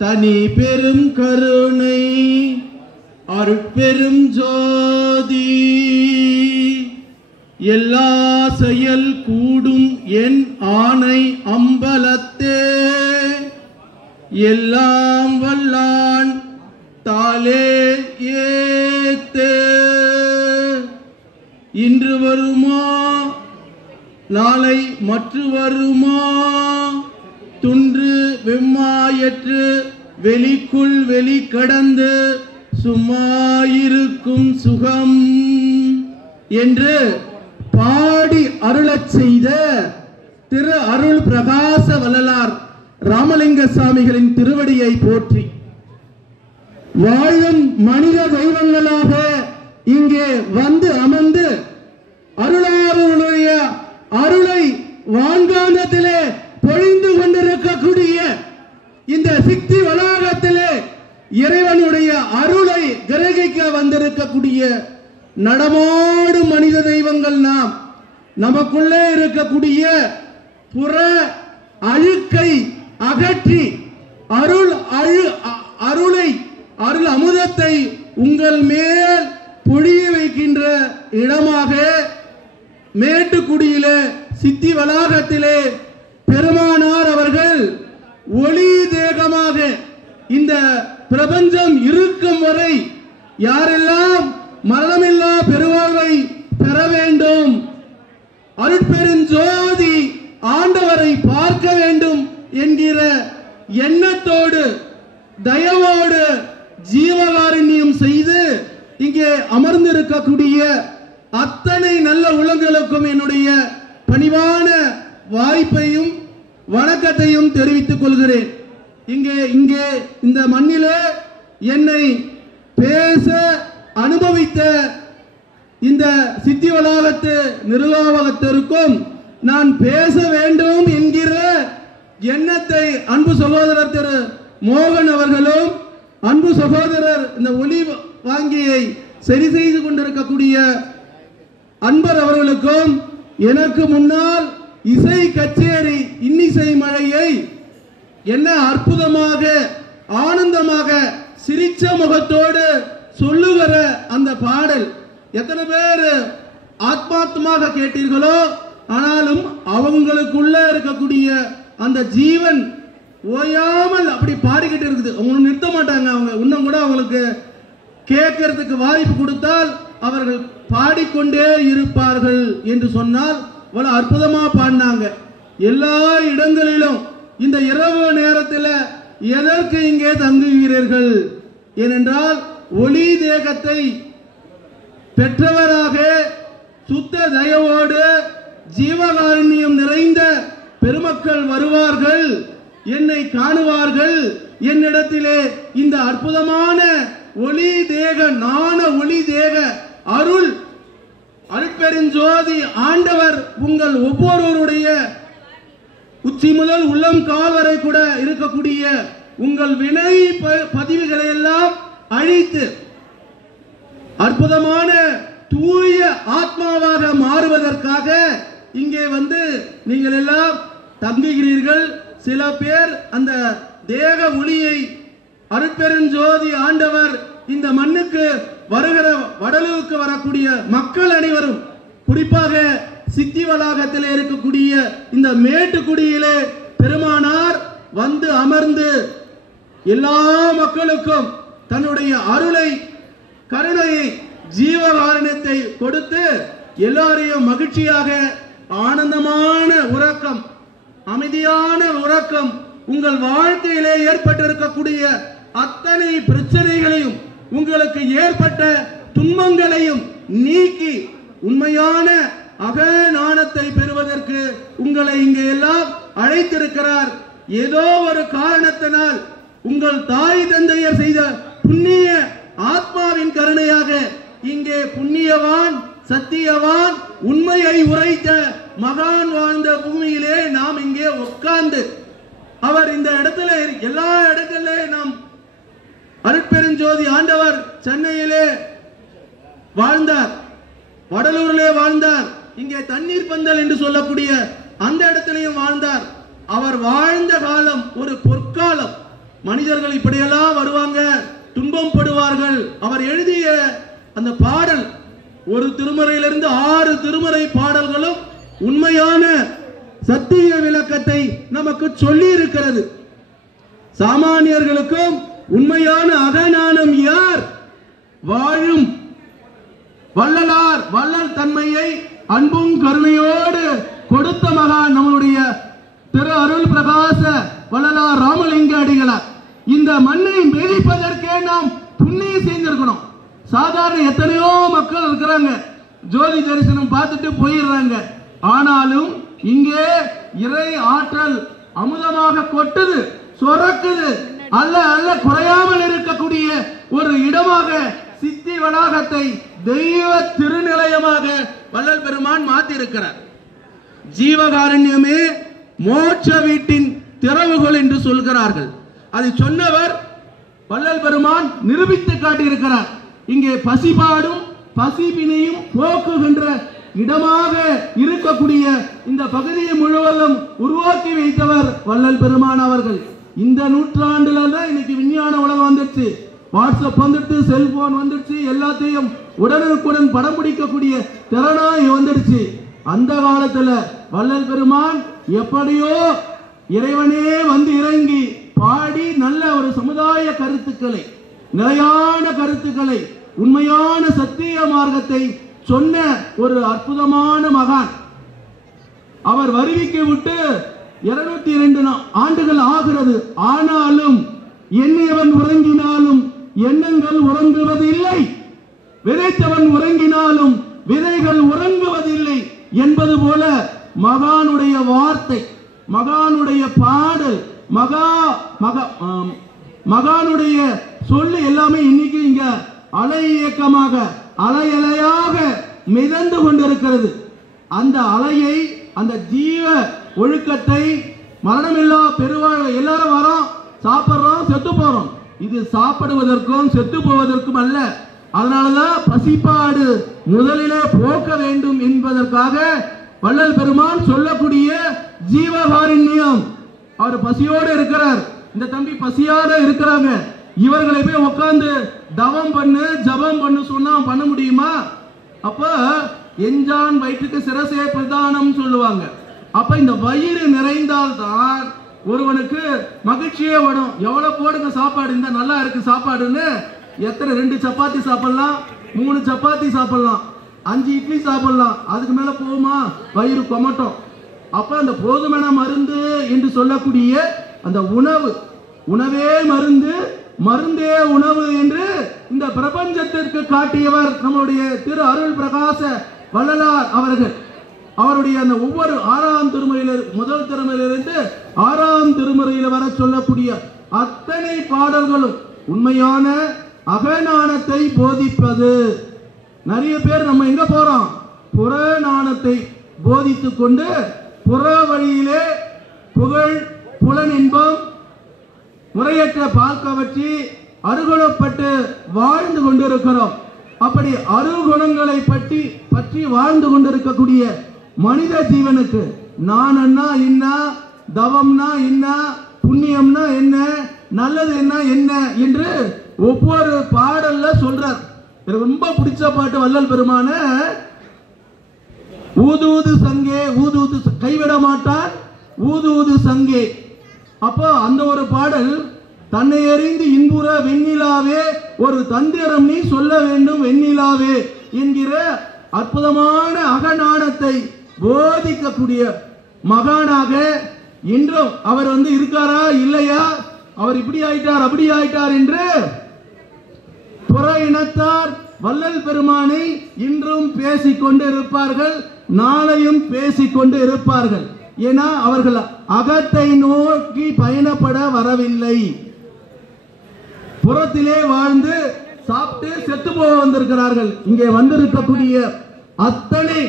தனி பெரும் கருணை அருட்பெரும் ஜோதி எல்லா செயல் கூடும் என் ஆணை அம்பலத்தே எல்லாம் வல்லான் தாலே ஏத்தே இன்று வருமா நாளை மற்ற வருமா துன்று வெம்மாயற்று வெளிக்குள் வெளி கடந்து சும்மாயிருக்கும் சுகம் என்று பாடி அருளச் செய்த திரு அருள் பிரகாச வள்ளலார் ராமலிங்க சாமிகளின் திருவடியை போற்றி வாழும் மனித தெய்வங்களாக இங்கே வந்து அமர்ந்து அருளாளருடைய அருளை வான்காந்தத்திலே பொழிந்து கொண்டிருக்கக்கூடிய இந்த சித்தி வளாகத்திலே இறைவனுடைய அருளை கிரகிக்க வந்திருக்கக்கூடிய நடமாடு மனித தெய்வங்கள் நாம் நமக்குள்ளே இருக்கக்கூடிய புற அழுக்கை அகற்றி அருள் அமுதத்தை உங்கள் மேல் பொழிய வைக்கின்ற இடமாக மேட்டுக்குடியிலே சித்தி வளாகத்திலே பெருமானார் அவர்கள் ஒளி தேகமாக இந்த பிரபஞ்சம் இருக்கும் வரை யாரெல்லாம் மரணமில்லா பெருவாழ்வை பெற வேண்டும், அருட்பெருஞ்சோதி ஆண்டவரை பார்க்க வேண்டும் என்கிற எண்ணத்தோடு தயவோடு ஜீவகாருண்யம் செய்து இங்கே அமர்ந்திருக்கக்கூடிய அத்தனை நல்ல உள்ளங்களுக்கும் என்னுடைய பணிவான வாய்ப்பையும் வணக்கத்தையும் தெரிவித்துக் கொள்கிறேன். இங்கே இந்த மண்ணிலே என்னை பேச அனுபவித்த இந்த சித்தி வளாகத்து நிர்வாகத்திற்கும் நான் பேச வேண்டும் என்கிற எண்ணத்தை அன்பு சகோதரர் திரு மோகன் அவர்களும் அன்பு சகோதரர் இந்த ஒளி வாங்கியை சரி செய்து கொண்டிருக்கக்கூடிய அன்பர் அவர்களுக்கும் எனக்கு முன்னால் இசை கச்சேரி இன்னிசை மழையை என்ன அற்புதமாக ஆனந்தமாக சிரிச்ச முகத்தோடு சொல்லுகிற அந்த பாடல் எத்தனை பேர் ஆத்மாத்மாக கேட்டீர்களோ, ஆனாலும் அவங்களுக்குள்ள இருக்கக்கூடிய அந்த ஜீவன் ஓயாமல் அப்படி பாடிக்கிட்டு இருக்குது. அவங்க நிறுத்த மாட்டாங்க. அவங்க இன்னும் கூட அவங்களுக்கு கேட்கறதுக்கு வாய்ப்பு கொடுத்தால் அவர்கள் பாடிக்கொண்டே இருப்பார்கள் என்று சொன்னால் அவ்வளவு அற்புதமா பாடினாங்க. எல்லா இடங்களிலும் இந்த இரவு நேரத்தில் எதற்கு இங்கே தங்குகிறீர்கள்? ஏனென்றால் ஒளி தேகத்தை பெற்றவராக சுத்த தயவோடு ஜீவகாருண்யம் நிறைந்த பெருமக்கள் வருவார்கள், என்னை காணுவார்கள். என்னிடத்திலே இந்த அற்புதமான ஒளி தேக நாண ஒளி தேக அருட்பெருஞ்சோதி ஆண்டவர் உங்கள் ஒவ்வொருவருடைய உச்சி முதல் உள்ளம் கால் வரை கூட இருக்கக்கூடிய உங்கள் வினை பதிவுகளை எல்லாம் அழித்து அற்புதமான தூய ஆத்மாவாக மாறுவதற்காக இங்கே வந்து நீங்கள் எல்லாம் தங்குகிறீர்கள். சில பேர் அந்த தேக ஒளியை அருட்பெருஞ்சோதி ஆண்டவர் இந்த மண்ணுக்கு வருகிற வடலூருக்கு வரக்கூடிய மக்கள் அனைவரும், குறிப்பாக சித்தி வளாகத்தில் இருக்கக்கூடிய இந்த மேட்டுக்குடியிலே பெருமானார் வந்து அமர்ந்து எல்லா மக்களுக்கும் தன்னுடைய அருளை கருணையை ஜீவகாருண்யத்தை கொடுத்து எல்லாரையும் மகிழ்ச்சியாக ஆனந்தமான உறக்கம் அமைதியான உறக்கம் உங்கள் வாழ்க்கையிலே ஏற்பட்டிருக்கக்கூடிய அத்தனை பிரச்சனைகளையும் உங்களுக்கு ஏற்பட்ட துன்பங்களையும் நீக்கி உண்மையான அகநாணத்தை பெறுவதற்கு உங்களை இங்கே எல்லாம் அழைத்திருக்கிறார். ஏதோ ஒரு காரணத்தினால் உங்கள் தாய் தந்தையர் செய்த புண்ணிய ஆத்மாவின் கருணையாக இங்கே புண்ணியவான் சத்தியவான் உண்மையை உரைத்த மகான் வாழ்ந்த பூமியிலே நாம் இங்கே உட்கார்ந்து அவர் இந்த இடத்துல எல்லா இடங்களிலே நாம் அருட்பெருஞ்சோதி ஆண்டவர் சென்னையிலே வாழ்ந்தார், வடலூரிலே வாழ்ந்தார், இங்கே தண்ணீர் பந்தல் என்று சொல்லக்கூடிய அந்த இடத்திலையும் வாழ்ந்தார். அவர் வாழ்ந்த காலம் ஒரு பொற்காலம். மனிதர்கள் இப்படியெல்லாம் வருவாங்க, துன்பம் படுவார்கள். அவர் எழுதிய அந்த பாடல், ஒரு திருமறையிலிருந்து 6 திருமறை பாடல்களும் உண்மையான சத்திய விளக்கத்தை நமக்கு சொல்லி இருக்கிறது. சாமானியர்களுக்கும் உண்மையான அகஞானம் யார்? வாழும் வள்ளலார், வள்ளல் தன்மையை அன்பும் கருணையோடு கொடுத்த மகான் நம்முடைய திரு அருள் பிரகாச வள்ளலார் ராமலிங்க அடிகளார். இந்த மண்ணை மிதிப்பதற்கே நாம் புண்ணியம் செய்திருக்கணும். சாதாரண எத்தனையோ மக்கள் இருக்கிறாங்க, ஜோதி தரிசனம் பார்த்துட்டு போயிடுறாங்க. ஆனாலும் இங்கே இறை ஆற்றல் அமுதமாக கொட்டுது, சொரக்குது. அல்ல அல்ல குறையாமல் இருக்கக்கூடிய ஒரு இடமாக சித்தி வளாகத்தை தெய்வ திருநிலையமாக வள்ளல் பெருமான் மாற்றி இருக்கிறார். ஜீவகாருண்யமே மோட்ச வீட்டின் திறவுகள் என்று சொல்கிறார்கள். அதை சொன்னவர் வள்ளல் பெருமான் நிரூபித்து காட்டியிருக்கிறார். இங்கே பசிபாடும் பசிபினையும் போக்குகின்ற இடமாக இருக்கக்கூடிய இந்த பகுதியை முழுவதும் உருவாக்கி வைத்தவர் வள்ளல் பெருமான் அவர்கள். இந்த நூற்றாண்டுல தான் இன்னைக்கு விஞ்ஞான உலகம் வந்துடுச்சு, வாட்ஸ்அப் வந்துடுச்சு, செல்போன் வந்துடுச்சு, எல்லாத்தையும் உடனுக்குடன் படம் பிடிக்கக்கூடிய திறனாய் வந்துடுச்சு. அந்த காலத்துல வள்ளல் பெருமான் எப்படியோ இறைவனே வந்து இறங்கி பாடி நல்ல ஒரு சமுதாய கருத்துக்களை, நிலையான கருத்துக்களை, உண்மையான சத்திய மார்க்கத்தை சொன்ன ஒரு அற்புதமான மகான். அவர் வருவிக்க விட்டு 202 ஆண்டுகள் ஆகிறது. ஆனாலும் எண்ணியவன் உறங்கினாலும் எண்ணங்கள் உறங்குவதில்லை, விதைத்தவன் உறங்கினாலும் விதைகள் உறங்குவதில்லை என்பது போல மகானுடைய வார்த்தை, மகானுடைய பாடல், மகானுடைய சொல்லு எல்லாமே இன்னைக்கு இங்க அலை இயக்கமாக அலை அலையாக மிதந்து கொண்டிருக்கிறது. அந்த அலையை, அந்த ஜீவ ஒழுக்கத்தை, மரணமில்லா பெருவாழ்வை, எல்லாரும் வரோம், சாப்பிட்றோம், செத்து போறோம். இது சாப்பிடுவதற்கும் செத்து போவதற்கும் அல்ல. அதனாலதான் பசிப்பாடு முதலிலே போக்க வேண்டும் என்பதற்காக வள்ளல் பெருமான் சொல்லக்கூடிய ஜீவகாருண்யம். அவர் பசியோடு இருக்கிறார், இந்த தம்பி பசியோட இருக்கிறாங்க. இவர்களை போய் உட்கார்ந்து தவம் பண்ணு, ஜபம் பண்ணு சொன்னா பண்ண முடியுமா? அப்ப எஞ்சான் வயிற்றுக்கு சிரசே பிரதானம் சொல்லுவாங்க. அப்ப இந்த வயிறு நிறைந்தால்தான் ஒருவனுக்கு மகிழ்ச்சியே வரும். எவ்வளவு போடுங்க சாப்பாடு, இந்த நல்லா இருக்கு சாப்பாடுன்னு எத்தனை 2 சப்பாத்தி சாப்பிடலாம், 3 சப்பாத்தி சாப்பிடலாம், 5 இட்லி சாப்பிடலாம். அதுக்கு மேல போகுமா? வயிறு கொமட்டும். அப்ப அந்த போதுமான மருந்து என்று சொல்லக்கூடிய அந்த உணவு, உணவே மருந்து, மருந்தே உணவு என்று இந்த பிரபஞ்சத்திற்கு காட்டியவர் நம்முடைய திரு அருள் பிரகாச வள்ளலார் அவர்கள். அவருடைய அந்த ஒவ்வொரு 6ஆம் திருமுறையில, முதல் திருமுறையிலிருந்து 6ஆம் திருமுறையில வர சொல்லக்கூடிய அத்தனை பாடல்களும் உண்மையான அகஞானத்தை போதிப்பது. நிறைய பேர் நம்ம எங்க போறோம்? புறஞானத்தை போதித்துக் கொண்டு புற வழியிலே புகழ், புலன் இன்பம், முறையற்ற பால்கவற்றி அருகுணப்பட்டு வாழ்ந்து கொண்டிருக்கிறோம். அப்படி அருகுணங்களை பற்றி வாழ்ந்து கொண்டிருக்கக்கூடிய மனித ஜீவனுக்கு நான் என்ன, தவம்னா என்ன, புண்ணியம்னா என்ன, நல்லது என்ன என்று ஒவ்வொரு பாடல்ல சொல்றார். எனக்கு ரொம்ப பிடிச்ச பாட்டு வள்ளல் பெருமான ஊதூது சங்கே, ஊதூது கைவிட மாட்டான் ஊதூது சங்கே. அப்போ அந்த ஒரு பாடல், தன்னை அறிந்து இன்புற வெண்ணிலாவே ஒரு தந்திரம் நீ சொல்ல வேண்டும் வெண்ணிலாவே என்கிற அற்புதமான அகஞானத்தை போதிக்கக்கூடிய மகானாக இன்றும் அவர் இருக்காரா இல்லையா, அவர் இப்படி ஆயிட்டார் அப்படி ஆயிட்டார் என்று புற இனத்தார் வள்ளல் பெருமானை இன்றும் பேசிக்கொண்டு இருப்பார்கள், நாளையும் பேசிக்கொண்டு இருப்பார்கள். ஏன்னா அவர்கள் அகத்தை நோக்கி பயணப்பட வரவில்லை, புறத்திலே வாழ்ந்து சாப்பிட்டு செத்து போக வந்திருக்கிறார்கள். இங்கே வந்திருக்கக்கூடிய அத்தனை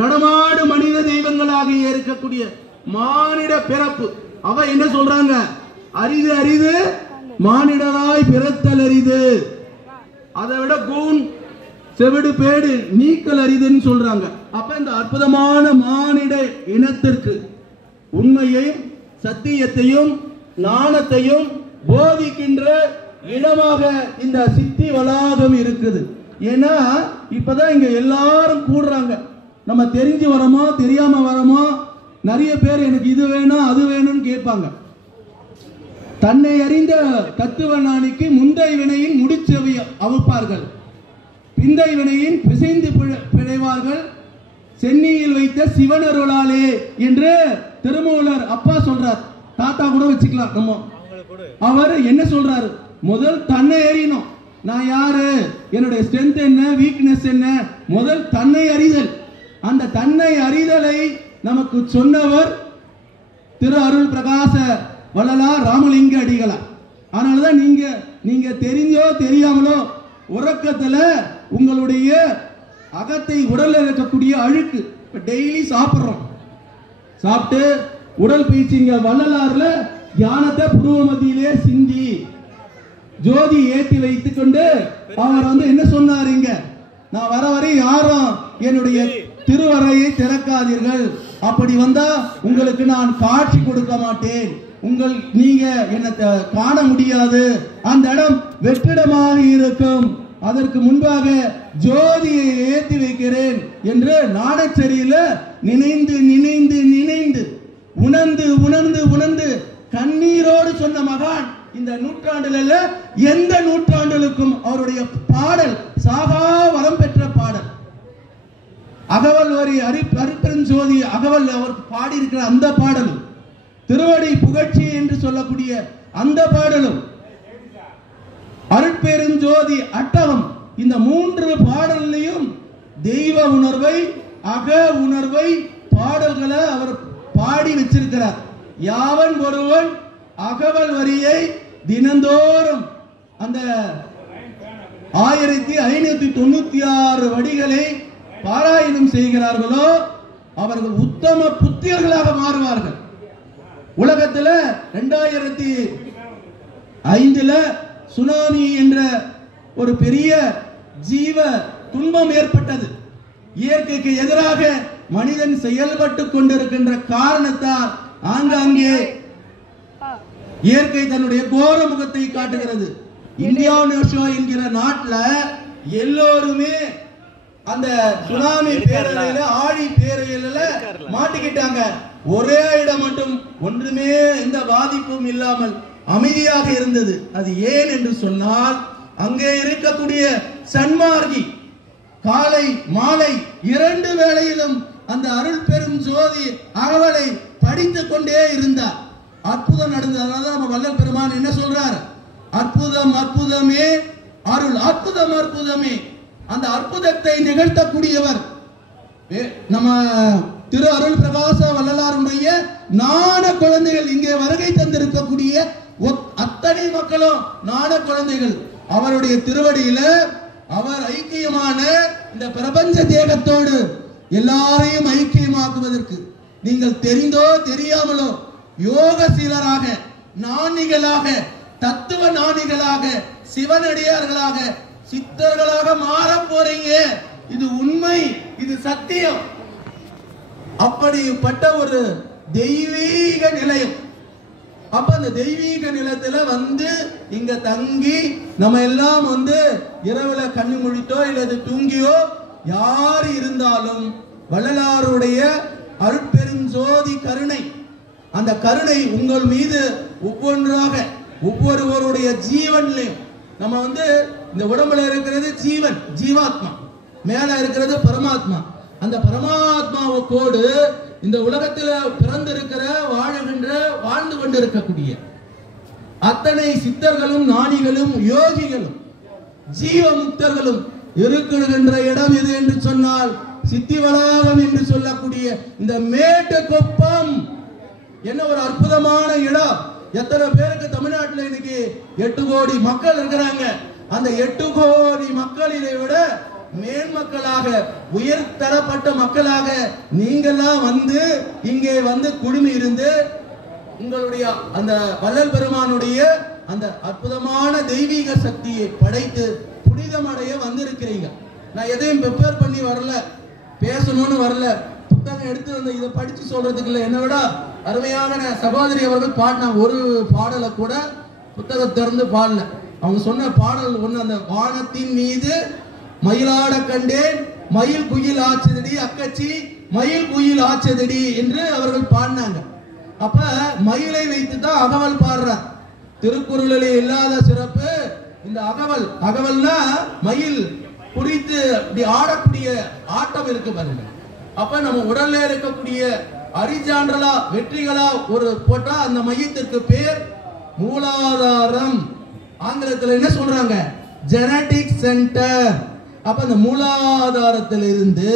நடமாடு மனித தெய்வங்களாக இருக்கக்கூடிய மானிட பிறப்பு, அவ என்ன சொல்றாங்க? அரிது அரிது மானிடராய் பிறத்தல் அரிது, அதை விட கூன் செவிடு பேடு நீக்கல் அரிதுன்னு சொல்றாங்க. அப்ப இந்த அற்புதமான மானிட இனத்திற்கு உண்மையையும் சத்தியத்தையும் ஞானத்தையும் போதிக்கின்ற இடமாக இந்த சித்தி வளாகம் இருக்குது. ஏன்னா இப்பதான் இங்க எல்லாரும் கூடுறாங்க. நம்ம தெரிஞ்சு வரோமோ தெரியாம வரோமோ, நிறைய பேர் எனக்கு இது வேணும் அது வேணும்னு கேட்பாங்க. தன்னை அறிந்த தத்துவ ஞானிக்கு முந்தை வினையின் முடிச்செவி அவுப்பார்கள், பிந்தை வினையின் பிசைந்து பிழைவார்கள், சென்னியில் வைத்த சிவனருளாலே என்று திருமூலர் அப்பா சொல்றார். தாத்தா கூட வச்சுக்கலாம் நம்ம. அவர் என்ன சொல்றாரு? முதல் தன்னை அறியணும். நான் யாரு, என்னுடைய ஸ்ட்ரென்த் என்ன, வீக்னஸ் என்ன, முதல் தன்னை அறிதல். அந்த தன்னை அறிதலை நமக்கு சொன்னவர் திரு அருள் பிரகாச வள்ளலார் ராமலிங்க அடிகளார். அதனாலதான் நீங்க தெரிஞ்சோ தெரியாமலோ உறக்கத்துல உங்களுடைய அகத்தை உடல்ல இருக்கக்கூடிய அழுக்கு டெய்லி சாப்பிடுறோம். சாப்பிட்டு உடல் பயிற்சிங்க வள்ளலார்ல தியானத்தை புருவ மத்தியிலே சிந்தி ஜோதி ஏற்றி வைத்துக் கொண்டு அவர் என்ன சொன்னாருங்க, நான் வர வரை யாரும் என்னுடைய திருவரையை திறக்காதீர்கள், அப்படி வந்தா உங்களுக்கு நான் காட்சி கொடுக்க மாட்டேன், நீங்க என்ன காண முடியாது, அந்த இடம் வெற்றிடமாக இருக்கும், அதற்கு முன்பாக ஜோதியை ஏற்றி வைக்கிறேன் என்று நாடச்சரியில நினைந்து நினைந்து நினைந்து உணர்ந்து உணர்ந்து உணர்ந்து கண்ணீரோடு சொன்ன மகான் இந்த நூற்றாண்டுல எந்த நூற்றாண்டுகளுக்கும் அவருடைய பாடல் சாகா வரம் பெற்ற பாடல். அகவல் வரி அருட்பெருஞ்சோதி அகவல் அவர் பாடி இருக்கிற அந்த பாடலும், திருவடி புகழ்ச்சி என்று சொல்லக்கூடிய அந்த பாடலும், அருட்பெருஞ்சோதி அட்டகம், இந்த மூன்று பாடல்லையும் தெய்வ உணர்வை அக உணர்வை பாடல்களை அவர் பாடி வச்சிருக்கிறார். யாவன் ஒருவன் அகவல் வரியை தினந்தோறும் அந்த 1596 வடிகளை பாராயணம் செய்கிறார்களோ அவர்கள் உத்தம புத்திரர்களாக மாறுவார்கள். உலகத்துல 2005 சுனாமி என்ற ஒரு பெரிய ஜீவ துன்பம் ஏற்பட்டது. இயற்கைக்கு எதிராக மனிதன் செயல்பட்டு கொண்டிருக்கின்ற காரணத்தால் ஆங்காங்கே இயற்கை தன்னுடைய கோர முகத்தை காட்டுகிறது. இந்தியானேஷியா என்கிற நாட்டில் எல்லோருமே அந்த சுனாமி பேரலையில ஆழி பேரலையில மாட்டிக்கிட்டாங்க. ஒரே இடம் மட்டும் ஒன்றுமே எந்த பாதிப்பும் இல்லாமல் அமைதியாக இருந்தது. அது ஏன் என்று சொன்னால் அங்கே இருக்கக்கூடிய சன்மார்கி காலை மாலை 2 வேளையிலும் அந்த அருள் பெரும் ஜோதி அகவலை படித்துக் கொண்டே இருந்தார். அற்புதம் நடந்தது. அதனால நம்ம வள்ளல் பெருமான் என்ன சொல்றார்? அற்புதம் அற்புதமே அருள், அற்புதம் அற்புதமே. அந்த அற்புதத்தை நிகழ்த்தக்கூடியவர் நம்ம திரு அருள் பிரகாச வள்ளலாருடைய ஞான குழந்தைகள். இங்கே வருகை தந்திருக்கக்கூடிய அத்தனை மக்களும் ஞான குழந்தைகள். அவருடைய திருவடியில அவர் ஐக்கியமான இந்த பிரபஞ்ச தேகத்தோடு எல்லாரையும் ஐக்கியமாக்குவதற்கு நீங்கள் தெரிந்தோ தெரியாமலோ யோகசீலராக, ஞானிகளாக, தத்துவ ஞானிகளாக, சிவனடியார்களாக, சித்தர்களாக மாற போறீங்க. இது உண்மை, இது சத்தியம். அப்படிப்பட்ட ஒரு தெய்வீக நிலையம். அப்ப அந்த தெய்வீக நிலத்துல இங்க தங்கி நம்ம எல்லாம் இரவுல கண்ணு முழித்தோ இல்லது தூங்கியோ யார் இருந்தாலும் வள்ளலாருடைய அருட்பெருஞ்சோதி கருணை, அந்த கருணை உங்கள் மீது ஒவ்வொன்றாக ஒவ்வொருவருடைய ஜீவன்லையும் நம்ம இந்த உடம்புல இருக்கிறது ஜீவன், ஜீவாத்மா, மேல இருக்கிறது பரமாத்மா. அந்த பரமாத்மாவோடு இந்த உலகத்துல பிறந்திருக்கிற வாழுகின்ற வாழ்ந்து கொண்டிருக்கக்கூடிய அத்தனை சித்தர்களும் ஞானிகளும் யோகிகளும் ஜீவ முக்தர்களும் இருக்குகின்ற இடம் எது என்று சொன்னால் சித்தி வளாகம் என்று சொல்லக்கூடிய இந்த மேட்டுக்குப்பம். என்ன ஒரு அற்புதமான இடம்! எத்தனை பேருக்கு தமிழ்நாட்டில் இன்னைக்கு 8 கோடி மக்கள் இருக்கிறாங்க. அந்த 8 கோடி மக்களிலே விட மேன்மக்களாக உயர்தரப்பட்ட மக்களாக நீங்கெல்லாம் இங்கே குழுமி இருந்து உங்களுடைய அந்த வள்ளல் பெருமானுடைய அந்த அற்புதமான தெய்வீக சக்தியை படைத்து புனிதமடைய வந்திருக்கிறீங்க. நான் எதையும் ப்ரிப்பேர் பண்ணி வரல, பேசணும்னு வரல, புத்தகம் எடுத்து இதை படிச்சு சொல்றதுக்கு இல்லை. என்ன விட அருமையான சகோதரி அவர்கள் பாடின ஒரு பாடலை கூட புத்தகத்தை திறந்து பாடல. அவங்க சொன்ன பாடல் ஒண்ணு, அந்த வானத்தின் மீது மயிலாட கண்டேன், மயில் குயில் ஆச்சதடி அக்கச்சி, மயில் குயில் ஆச்சதடி என்று அவர்கள் பாடினாங்க. அப்ப மயிலை வைத்து தான் அகவல் பாடுறார். திருக்குறளிலே இல்லாத சிறப்பு இந்த அகவல். அகவல்னா மயில் குறித்து இப்படி ஆடக்கூடிய ஆட்டம் இருக்கு பாருங்க. அப்ப நம்ம உடல்ல இருக்கக்கூடிய அரிஜான்றலா வெற்றிகளா ஒரு போட்டா அந்த மையத்திற்கு பேர் மூலாதாரம். ஆங்கிலத்தில் என்ன சொல்றாங்க? Genetic centre. அப்ப அந்த மூலாதாரத்திலிருந்து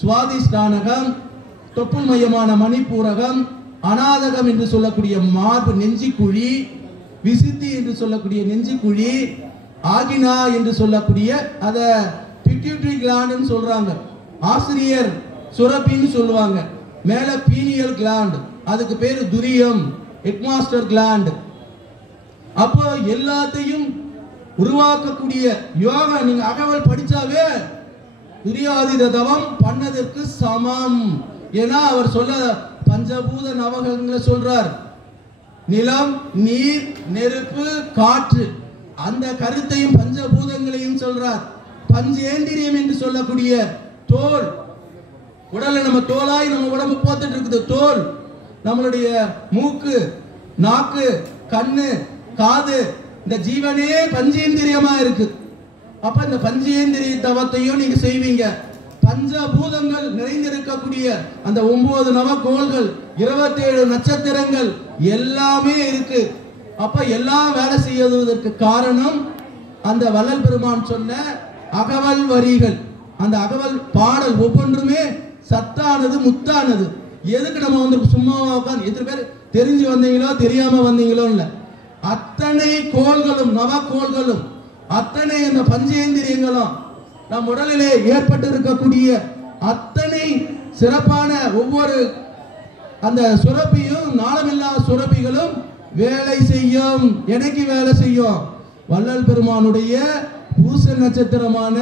சுவாதிஷ்டானகம், தொப்புள் மையமான மணிப்பூரகம், அநாதகம் என்று சொல்லக்கூடிய மார்பு நெஞ்சிக்குழி, விசுத்தி என்று சொல்லக்கூடிய நெஞ்சிக்குழி, ஆகினா என்று சொல்லக்கூடிய அத பிட்யூட்டரி கிளாண்ட் சொல்றாங்க, ஆசிரியர் சுரப்பின்னு சொல்லுவாங்க, மேல பீனியல் கிளாண்ட், அதுக்கு பேரு துரியம், ஹெட்மாஸ்டர் கிளாண்ட். அப்போ எல்லாத்தையும் உருவாக்கக்கூடிய யோகா. நீங்க அகவல் படிச்சாவே துரியாதீத தவம் பண்ணதற்கு சமம். ஏன்னா அவர் சொல்ல பஞ்சபூத நவகங்களை சொல்றார். நிலம், நீர், நெருப்பு, காற்று, அந்த கருத்தையும் பஞ்சபூதங்களையும் சொல்றார். பஞ்சேந்திரியம் என்று சொல்லக்கூடிய தோல், உடல்ல நம்ம தோலாய் நம்ம உடம்பு போத்துட்டு இருக்குது தோல். நம்மளுடைய மூக்கு, நாக்கு, கண்ணு, காது, இந்த ஜீவனே பஞ்சேந்திரியமா இருக்கு. அப்ப இந்த பஞ்சேந்திரிய தவத்தையும் நீங்க செய்வீங்க. பஞ்சபூதங்கள் நிறைந்திருக்கக்கூடிய அந்த 9 நவகோள்கள், 27 நட்சத்திரங்கள் எல்லாமே இருக்கு. அப்ப எல்லாம் வேலை செய்வதற்கு காரணம் அந்த வள்ளல் பெருமான் சொன்ன அகவல் வரிகள். அந்த அகவல் பாடல் ஒவ்வொன்றுமே சத்தானது, முத்தானது. எதுக்கு நம்ம வந்து சும்மா உட்காந்து எத்தனை பேர் தெரிஞ்சு வந்தீங்களோ தெரியாம வந்தீங்களோ இல்ல, அத்தனை கோள்களும் நவகோள்களும் அத்தனை அந்த பஞ்சேந்திரியங்களும் நம் உடலிலே ஏற்பட்டு இருக்கக்கூடிய அத்தனை சிறப்பான ஒவ்வொரு அந்த சுரப்பியும், நாளமில்லா சுரப்பிகளும் வேலை செய்யும். எனக்கு வேலை செய்யும். வள்ளல் பெருமானுடைய பூச நட்சத்திரமான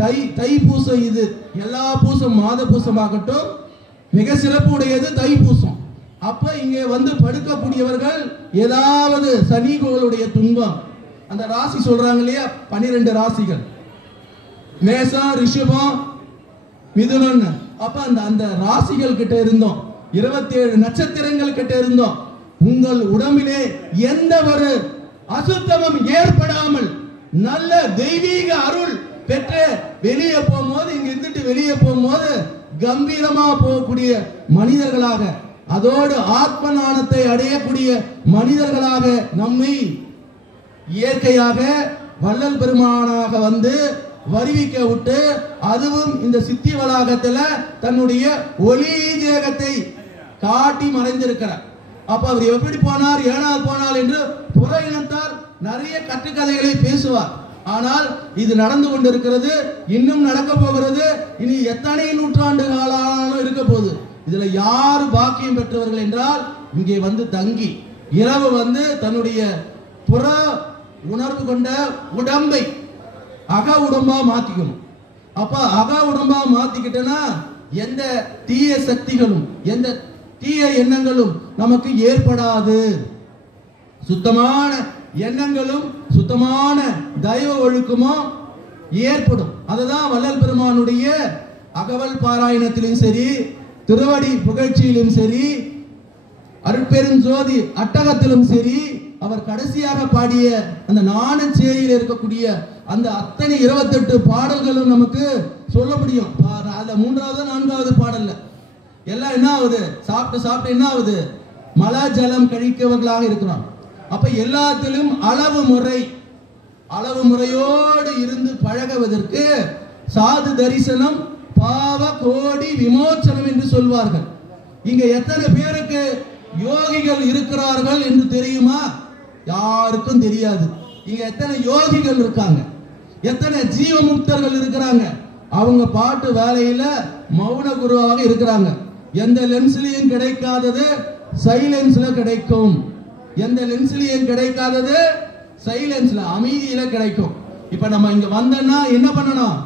தை பூசம். இது எல்லா பூசம் மாத பூசமாகட்டும், மிக சிறப்பு உடையது தை பூசம். அப்ப இங்கே வந்து படுக்கக்கூடியவர்கள் ஏதாவது சனி கோளுடைய துன்பம், அந்த ராசி சொல்றாங்க இல்லையா, 12 ராசிகள், மேசம், ரிஷபம், மிதுனம். அப்ப அந்த ராசிகள் கிட்ட இருந்தோம், 27 நட்சத்திரங்கள் கிட்ட இருந்தோம். உங்கள் உடம்பிலே எந்த ஒரு அசுத்தமும் ஏற்படாமல் நல்ல தெய்வீக அருள் பெற்று வெளியே போகும்போது, இங்க இருந்துட்டு வெளியே போகும்போது கம்பீரமா போகக்கூடிய மனிதர்களாக, அதோடு ஆத்ம ஞானத்தை அடையக்கூடிய மனிதர்களாக நம்மை இயற்கையாக வள்ளல் பெருமானாக வந்து வருவிக்க விட்டு, அதுவும் இந்த சித்தி வளாகத்துல தன்னுடைய ஒளி தேகத்தை காட்டி மறைந்திருக்கிறார். அப்ப அவர் எப்படி போனார், ஏனால் போனார் என்று புற இனத்தார் நிறைய கட்டுக்கதைகளை பேசுவார். ஆனால் இது நடந்து கொண்டிருக்கிறது, இன்னும் நடக்க போகிறது. இனி எத்தனை நூற்றாண்டு காலம் இருக்க போகுது. இதுல யார் பாக்கியம் பெற்றவர்கள் என்றால், இங்கே வந்து தங்கி இரவு வந்து தன்னுடைய புற உணர்வு கொண்ட உடம்பை அக உடம்பா மாத்திக்கணும். அப்ப அக உடம்பா மாத்திக்கிட்டனா எந்த தீய சக்திகளும் எந்த தீய எண்ணங்களும் நமக்கு ஏற்படாது. சுத்தமான எண்ணங்களும் சுத்தமான தெய்வ ஒழுக்கமும் ஏற்படும். அதுதான் வள்ளல் பெருமானுடைய அகவல் பாராயணத்திலும் சரி, திருவடி புகழ்ச்சியிலும் சரி, அருட்பெருஞ்சோதி அட்டகத்திலும் சரி, அவர் கடைசியாக பாடிய அந்த நாணச்சேரியில் இருக்கக்கூடிய அந்த அத்தனை 28 பாடல்களும் நமக்கு சொல்ல முடியும். அதுல 3வது 4வது பாடல்ல எல்லாம் என்ன ஆகுது, சாப்பிட்டு என்ன ஆகுது, மல ஜலம் கழிக்கவர்களாக இருக்கிறோம். அப்ப எல்லாத்திலும் அளவு முறையோடு இருந்து பழகுவதற்கு சாது தரிசனம், பாவ கோடி விமோச்சனம் என்று சொல்வார்கள். இங்க எத்தனை பேருக்கு யோகிகள் இருக்கிறார்கள் என்று தெரியுமா? யாருக்கும் தெரியாது. இங்க எத்தனை யோகிகள் இருக்காங்க, எத்தனை ஜீவமுக்தர்கள் இருக்கிறாங்க. அவங்க பாட்டு வேலையில மௌன குருவாக இருக்கிறாங்க. எந்த லென்ஸ்லயும் கிடைக்காதது சைலன்ஸ்ல கிடைக்கும். எந்த லென்ஸ்லயும் கிடைக்காதது சைலன்ஸ்ல, அமைதியில கிடைக்கும். இப்ப நம்ம இங்க வந்தோம்னா என்ன பண்ணணும்?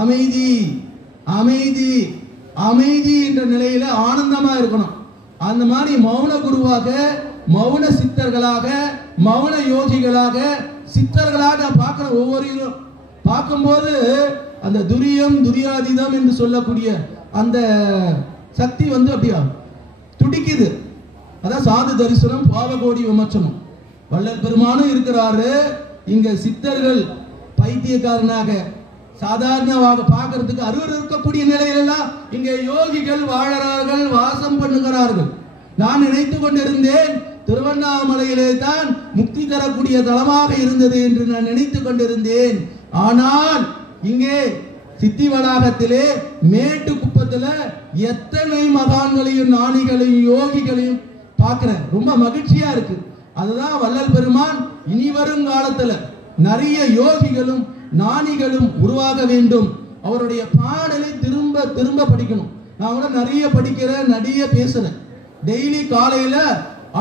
அமைதி அமைதி அமைதி என்ற நிலையில ஆனந்தமா இருக்கணும். அந்த மாதிரி மௌன குருவாக, மௌன சித்தர்களாக, மௌன யோகிகளாக, சித்தர்களாக பார்க்கிற ஒவ்வொருவரும் பார்க்கும்போது அந்த துரியம் துரியாதீதம் என்று சொல்லக்கூடிய அந்த சக்தி அப்படியா துடிக்குது. அதான் சாது தரிசனம், பாவகோடி விமர்சனம். வள்ளல் பெருமானும் இருக்கிறாரு. இங்க சித்தர்கள் பைத்தியக்காரனாக சாதாரணமாக பார்க்கறதுக்கு அருவர் இருக்கக்கூடிய நிலையிலெல்லாம் இங்க யோகிகள் வாழறார்கள், வாசம் பண்ணுகிறார்கள். நான் நினைத்து கொண்டிருந்தேன் திருவண்ணாமலையிலே தான் முக்தி தரக்கூடிய தலமாக இருந்தது என்று நான் நினைத்து கொண்டிருந்தேன். ஆனால் இங்கே சித்தி வளாகத்திலே மேட்டு குப்பத்துல எத்தனை மகான்களையும் ஞானிகளையும் யோகிகளையும் பார்க்கிறேன். ரொம்ப மகிழ்ச்சியா இருக்கு. அதுதான் வள்ளல் பெருமான் இனி வரும் காலத்துல நிறைய யோகிகளும் ஞானிகளும் உருவாக வேண்டும். அவருடைய பாடலை திரும்ப திரும்ப படிக்கணும். நான் கூட நிறைய படிக்கிறேன், நிறைய பேசுறேன். டெய்லி காலையில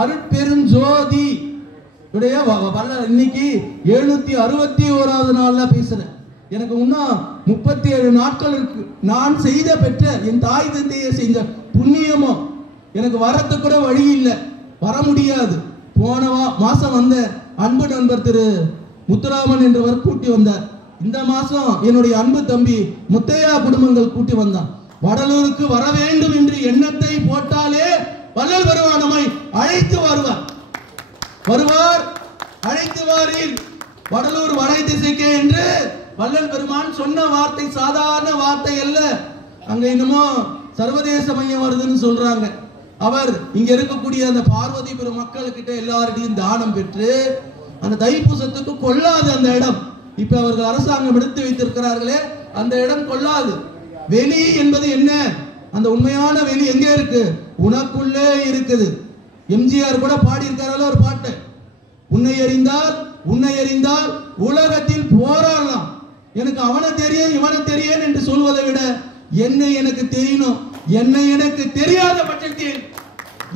அருட்பெருஞ்சோதி இன்னைக்கு 761வது நாள்ல பேசுறேன். எனக்கு இன்னும் 37 நாட்கள் இருக்கு. நான் செய்த பெற்ற என் தாய் தந்தையை செய்த புண்ணியமோ எனக்கு வரத்து கூட வழி இல்லை, வர முடியாது. போன மாசம் வந்த அன்பு நண்பர் திரு முத்துராமன் என்றவர் கூட்டி வந்தார். இந்த மாசம் என்னுடைய அன்பு தம்பி முத்தையா குடும்பங்கள் கூட்டி வந்தான். வடலூருக்கு வர வேண்டும் என்று எண்ணத்தை போட்டாலே வள்ளல் பெருமான் நம்மை அழைத்து வருவார். அழைத்து வாரீர் வடலூர் வடை திசைக்கே என்று வள்ளல் பெருமான் சொன்ன வார்த்தை சாதாரண வார்த்தை அல்ல. அங்க இன்னமும் சர்வதேச மையம் வருதுன்னு சொல்றாங்க. அவர் இங்க இருக்கக்கூடிய அந்த பார்வதிபுரம் மக்கள்கிட்ட எல்லாரிடையும் தானம் பெற்று அந்த தைப்பூசத்துக்கு கொள்ளாது அந்த இடம். இப்ப அவர்கள் அரசாங்கம் எடுத்து வைத்திருக்கிறார்களே, அந்த இடம் கொள்ளாது. வெளி என்பது என்ன? அந்த உண்மையான வெளி எங்கே இருக்கு? உனக்குள்ளே இருக்குது. எம்ஜிஆர் கூட பாடி இருக்காரு ஒரு பாட்டு, உன்னை அறிந்தால் உலகத்தில் போராடலாம். எனக்கு அவனை தெரியும் இவனை தெரியும் என்று சொல்வதை விட என்னை எனக்கு தெரியணும். என்னை எனக்கு தெரியாத பட்சத்தில்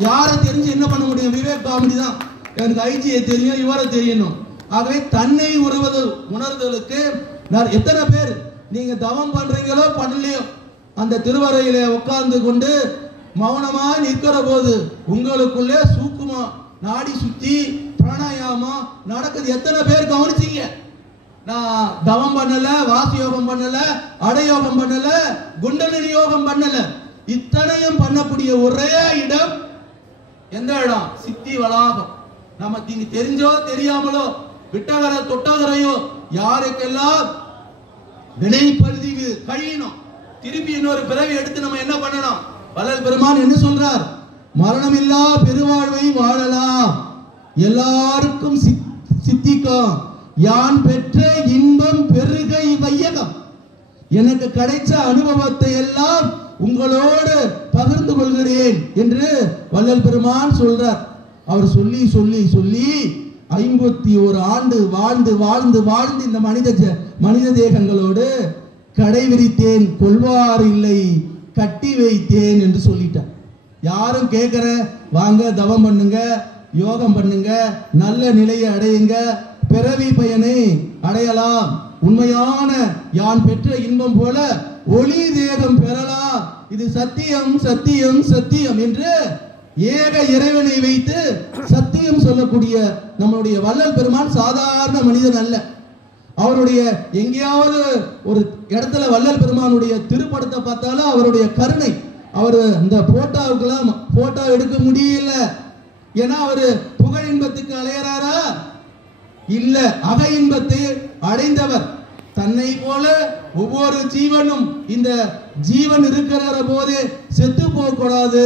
யாரை தெரிஞ்சு என்ன பண்ண முடியும்? விவேக் காமெடி தான். எனக்கு ஐஜியை தெரியும், இவரை தெரியணும். ஆகவே தன்னை உணர்தலுக்கு எத்தனை பேர் நீங்க தவம் பண்றீங்களோ பண்ணலையோ, அந்த திருவரையில உட்கார்ந்து கொண்டு மௌனமா நிற்கிற போது உங்களுக்குள்ளே சூக்குமா நாடி சுத்தி பிராணாயாமம் நடக்குது. எத்தனை பேர் கவனிச்சீங்க? நான் தவம் பண்ணல, வாசி யோகம் பண்ணல, அடயோகம் பண்ணல, குண்டலினி யோகம் பண்ணல. இத்தனையும் பண்ணக்கூடிய ஒரே இடம் எந்த இடம்? சித்தி வளாகம். நம்ம தெரிஞ்சோ தெரியாமலோ விட்டவர தொட்டவரையோ யாருக்கெல்லாம் வினை பதிவு கழியணும், திருப்பி இன்னொரு பிறவி எடுத்து நம்ம என்ன பண்ணணும்? வள்ளல் பெருமான் என்ன சொல்றார்? மரணமில்லா பெருவாழ்வை வாழலாம், எல்லாருக்கும் சித்திக்கும், யான் பெற்ற இன்பம் பெருகை வையகம், எனக்கு கிடைச்ச அனுபவத்தை எல்லாம் உங்களோடு பகிர்ந்து கொள்கிறேன் என்று வள்ளல் பெருமான் சொல்றார். அவர் சொல்லி சொல்லி சொல்லி 51 ஆண்டு வாழ்ந்து வாழ்ந்து வாழ்ந்து இந்த மனித தேகங்களோடு கடைவிரித்தேன், கொள்வார் இல்லை, கட்டி வைத்தேன் என்று சொல்லிட்டார். யாரும் கேட்கிற வாங்க தவம் பண்ணுங்க, யோகம் பண்ணுங்க, நல்ல நிலையை அடையுங்க, பிறவி பயனை அடையலாம், உண்மையான யான் பெற்ற இன்பம் போல ஒளி தேகம் பெறலாம், இது சத்தியம் சத்தியம் சத்தியம் என்று ஏக இறைவனை வைத்து சத்தியம் சொல்லக்கூடிய நம்மளுடைய வள்ளல் பெருமான் சாதாரண மனிதன் அல்ல. அவருடைய எங்கேயாவது ஒரு இடத்துல வள்ளல் பெருமானுடைய திருப்படத்தை பார்த்தாலும் அவருடைய கருணை, அவர் இந்த போட்டோவுக்கெல்லாம் போட்டோ எடுக்க முடியல. ஏன்னா அவரு புகழ் இன்பத்துக்கு அலையறாரா? இல்ல, அக இன்பத்தை அடைந்தவர். தன்னை போல ஒவ்வொரு ஜீவனும் இந்த ஜீவன் இருக்கிற போதே செத்து போக கூடாது,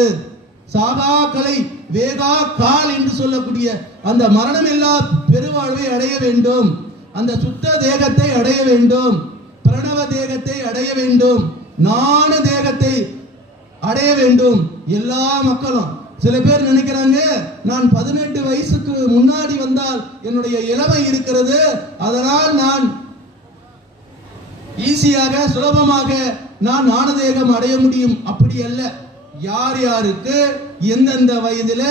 சாகா கலை வேகா கால் என்று சொல்லக்கூடிய அந்த மரணமில்லா பெருவாழ்வை அடைய வேண்டும், அந்த சுத்த தேகத்தை அடைய வேண்டும், பிரணவ தேகத்தை அடைய வேண்டும், ஞான தேகத்தை அடைய வேண்டும். எல்லா மக்களும் சில பேர் நினைக்கிறாங்க, நான் 18 வயசுக்கு முன்னாடி வந்தால் என்னுடைய இளமை இருக்கிறது, அதனால் நான் ஈஸியாக சுலபமாக நான் ஞான தேகம் அடைய முடியும். அப்படி அல்ல. யார் யாருக்கு எந்தெந்த வயதுல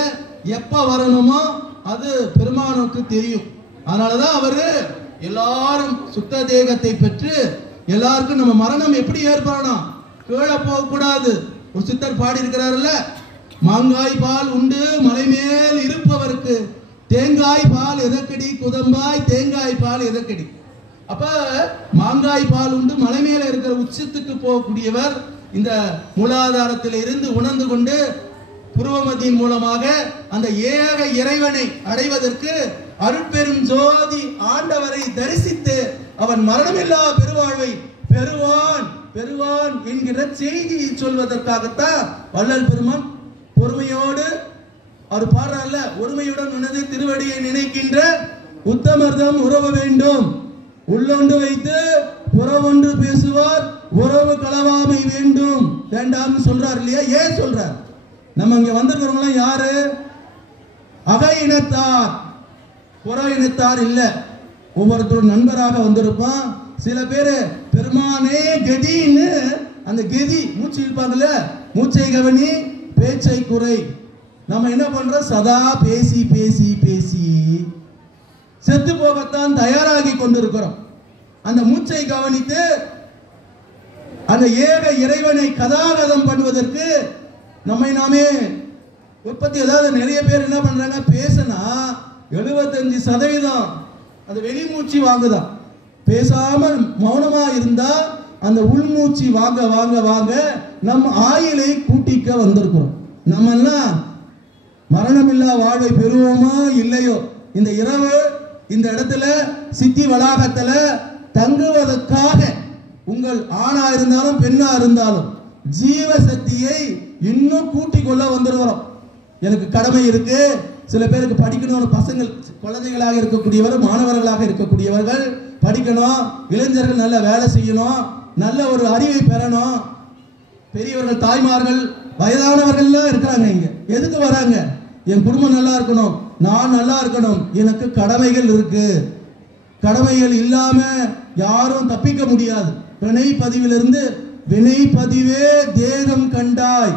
எப்ப வரணுமோ அது பெருமானுக்கு தெரியும். அதனாலதான் அவரு எல்லாரும் சுத்த தேகத்தை பெற்று எல்லாருக்கும் நம்ம மரணம் எப்படி ஏற்படணும், கீழே போக கூடாது. ஒரு சித்தர் பாடி இருக்கிறாருல்ல, மாங்காய் பால் உண்டு மலை மேல் இருப்பவருக்கு தேங்காய் பால் எதற்கடி குதம்பாய் தேங்காய் பால் எதற்கடி. அப்ப மாங்காய் பால் உண்டு மலை மேல இருக்கிற உச்சத்துக்கு போகக்கூடியவர் இந்த மூலாதாரத்தில் இருந்து உணர்ந்து கொண்டு புருவமத்தின் மூலமாக அந்த ஏக இறைவனை அடைவதற்கு அருட்பெரும் ஜோதி ஆண்டவரை தரிசித்து அவன் மரணமில்லா பெருவாழ்வை பெறுவான் பெறுவான் என்கிற செய்தியை சொல்வதற்காகத்தான் வள்ளல் பெருமான் பொறுமையோடு அவர் பாடுறார்ல, ஒருமையுடன் உனது திருவடியை நினைக்கின்ற உத்தமர்தம் உறவு வேண்டும், உள்ளொன்று வைத்து புறவொன்று பேசுவார் உறவு களவாமை வேண்டும் வேண்டாம்னு சொல்றார் இல்லையா? ஏன் சொல்றார்? நம்ம இங்க வந்திருக்கிறவங்க யாரு? அக இனத்தார், புற இனத்தார் இல்ல. ஒவ்வொருத்தரும் நண்பராக வந்திருப்பான். சில பேரு பெருமானே கதின்னு அந்த கதி மூச்சு இருப்பாங்கல்ல, மூச்சை கவனி பேச்சை குறை. நம்ம என்ன பண்றோம்? சதா பேசி பேசி பேசி செத்து போகத்தான் தயாராகி கொண்டிருக்கிறோம். அந்த மூச்சை கவனித்து அந்த ஏக இறைவனை கதாகதம் பண்ணுவதற்கு நம்மை நாமே உற்பத்தி. அதாவது நிறைய பேர் என்ன பண்றாங்க, பேசினா 75% அந்த வெளிமூச்சு வாங்குதான். பேசாமல் மௌனமா இருந்தா அந்த உள்மூச்சு வாங்க வாங்க வாங்க நம்ம ஆயுளை கூட்டிக்க வந்திருக்கிறோம். நம்ம எல்லாம் மரணமில்லா வாழ்வை பெறுவோமா இல்லையோ, இந்த இரவு இந்த இடத்துல சித்தி வளாகத்துல தங்குவதற்காக உங்கள் ஆணா இருந்தாலும் பெண்ணா இருந்தாலும் ஜீவ சக்தியை இன்னும் கூட்டிக் கொள்ள வந்துருக்கிறோம். எனக்கு கடமை இருக்கு. சில பேருக்கு படிக்கணும், பசங்கள் குழந்தைகளாக இருக்கக்கூடியவர் மாணவர்களாக இருக்கக்கூடியவர்கள் படிக்கணும், இளைஞர்கள் நல்ல வேலை செய்யணும், நல்ல ஒரு அறிவை பெறணும். பெரியவர்கள் தாய்மார்கள் வயதானவர்கள் இருக்கிறாங்க. இங்க எதுக்கு வராங்க? என் குடும்பம் நல்லா இருக்கணும், நான் நல்லா இருக்கணும், எனக்கு கடமைகள் இருக்கு. கடமைகள் இல்லாம யாரும் தப்பிக்க முடியாது. வினை பதிவிலிருந்து வினை பதிவே தேகம் கண்டாய்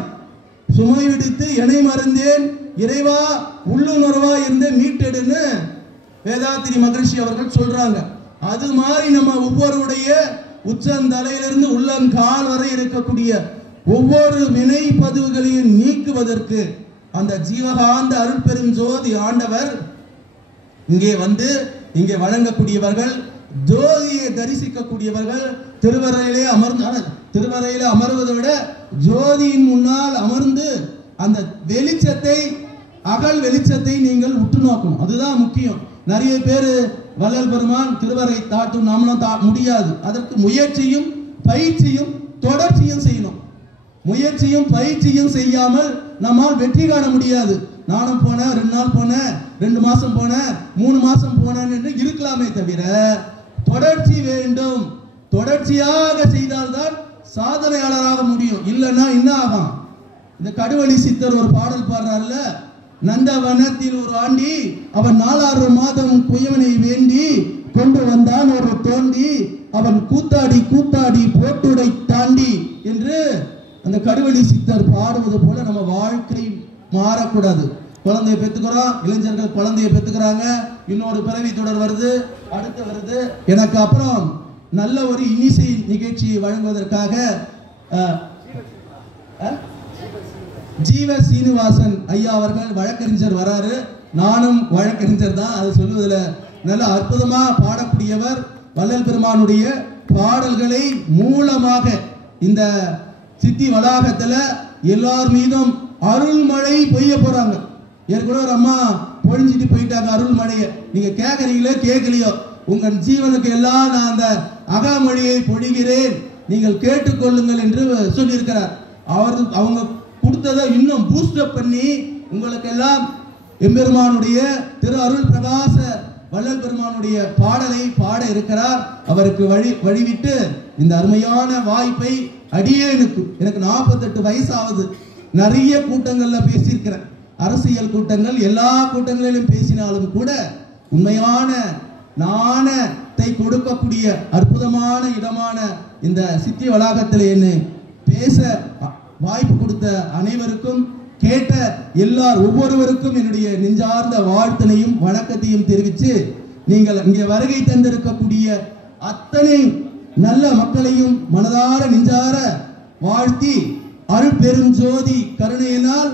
சுமை விடுத்து எனை மறந்தேன் இறைவா உள்ளுணர்வா இருந்து மீட்டெடுன்னு வேதாத்திரி மகரிஷி அவர்கள் சொல்றாங்க. அது மாதிரி நம்ம ஒவ்வொருடைய உச்சந்தலையிலிருந்து உள்ளங்கால் வரை இருக்கக்கூடிய ஒவ்வொரு வினை பதிவுகளையும் நீக்குவதற்கு அந்த ஜீவகாந்த அருட்பெரும் ஜோதி ஆண்டவர் இங்கே வந்து இங்கே வழங்கக்கூடியவர்கள், ஜோதியை தரிசிக்கக்கூடியவர்கள். திருவரையிலே அமர்வதை விட ஜோதியின் முன்னால் அமர்ந்து அந்த வெளிச்சத்தை, அகல் வெளிச்சத்தை நீங்கள் உற்று நோக்கணும். அதுதான் முக்கியம். நிறைய பேர் வள்ளல் பெருமான் திருவரை தாட்டும் நம்மளும் முடியாது. அதற்கு முயற்சியும் பயிற்சியும் தொடர்ச்சியும் செய்யணும். முயற்சியும் பயிற்சியும் செய்யாமல் நம்மால் வெற்றி காண முடியாது. நானும் போனேன், 2 நாள் போனேன், 2 மாசம் போனேன், 3 மாசம் போனேன் என்று இருக்கலாமே தவிர தொடர்ச்சி வேண்டும். தொடர்ச்சியாக செய்தால்தான் சாதனையாளராக முடியும். இல்லைன்னா என்ன ஆகும்? இந்த கடுவழி சித்தர் ஒரு பாடல் பாடுறாருல, நந்தவனத்தில் ஒரு ஆண்டி அவன் 4 மாதம் குயவனை வேண்டி கொண்டு வந்தான் ஒரு தோண்டி அவன் கூத்தாடி கூத்தாடி போட்டுடை தாண்டி என்று அந்த கடுவழி சித்தர் பாடுவது போல நம்ம வாழ்க்கை மாறக்கூடாது. குழந்தைய பெற்றுக்கிறோம், இளைஞர்கள் குழந்தைய பெற்றுக்கிறாங்க, இன்னொரு பிறவி தொடர் வருது, அடுத்து வருது. எனக்கு அப்புறம் நல்ல ஒரு இன்னிசை நிகழ்ச்சியை வழங்குவதற்காக ஜீவ சீனிவாசன் ஐயா அவர்கள் வழக்கறிஞர் வராரு. நானும் வழக்கறிஞர் தான். அது சொல்லுவதில் நல்ல அற்புதமா பாடக்கூடியவர். வள்ளல் பெருமானுடைய பாடல்களை மூலமாக இந்த சித்தி வளாகத்துல எல்லார் மீதும் அருள்மழை பொய்ய போறாங்க. ஏற்கனவே ஒரு அம்மா பொழிஞ்சிட்டு போயிட்டாங்க அருள்மழையை. நீங்க கேட்கறீங்களோ கேட்கலையோ, உங்கள் ஜீவனுக்கு எல்லாம் நான் அந்த அகமொழியை பொழிகிறேன், நீங்கள் கேட்டுக்கொள்ளுங்கள் என்று சொல்லியிருக்கிறார். அவங்க கொடுத்ததை இன்னும் பூஸ்டப் பண்ணி உங்களுக்கு எல்லாம் எம்பெருமானுடைய திரு அருள் பிரகாச வள்ளல் பெருமானுடைய பாடலை பாட இருக்கிறார். அவருக்கு வழிவிட்டு இந்த அருமையான வாய்ப்பை அடியேனுக்கு, எனக்கு 48 வயசாவது, நிறைய கூட்டங்கள்ல பேசியிருக்கிறேன், அரசியல் கூட்டங்கள், எல்லா கூட்டங்களிலும் பேசினாலும் கூட உண்மையான நாணத்தை கொடுக்கக்கூடிய அற்புதமான இடமான இந்த சித்தி வளாகத்தில் என்ன பேச வாய்ப்பு கொடுத்த அனைவருக்கும், கேட்ட ஒவ்வொருவருக்கும் என்னுடைய நெஞ்சார்ந்த வாழ்த்தினையும் வணக்கத்தையும் தெரிவித்து, நீங்கள் இங்கே வருகை தந்திருக்கக்கூடிய அத்தனை நல்ல மக்களையும் மனதார நெஞ்சார வாழ்த்தி, அருள் பெரும் ஜோதி கருணையினால்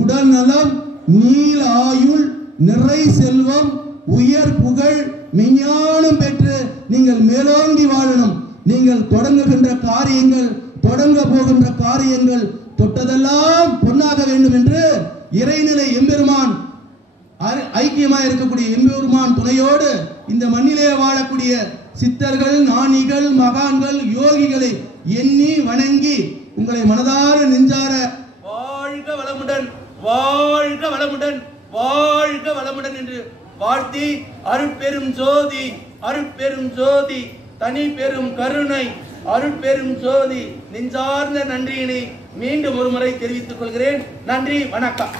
உடல் நலம், நீல ஆயுள், நிறை செல்வம், உயர் புகழ், மெஞ்ஞானம் பெற்று நீங்கள் மேலோங்கி வாழணும். நீங்கள் தொடங்குகின்ற காரியங்கள், தொடங்க போகின்ற காரியங்கள் தொட்டதெல்லாம் பொன்னாக வேண்டும் என்று இறைநிலை எம்பெருமான், ஐக்கியமாக இருக்கக்கூடிய எம்பெருமான் துணையோடு இந்த மண்ணிலே வாழக்கூடிய சித்தர்கள், ஞானிகள், மகான்கள், யோகிகளை எண்ணி வணங்கி உங்களை மனதார நெஞ்சார வாழ்க வளமுடன், வாழ்க வளமுடன், வாழ்க வளமுடன் என்று வாழ்த்தி, அருட்பெரும் ஜோதி, அருட்பெரும் ஜோதி, தனி பெரும் கருணை, அருட்பெரும் ஜோதி, நெஞ்சார்ந்த நன்றியினை மீண்டும் ஒரு முறை தெரிவித்துக் கொள்கிறேன். நன்றி, வணக்கம்.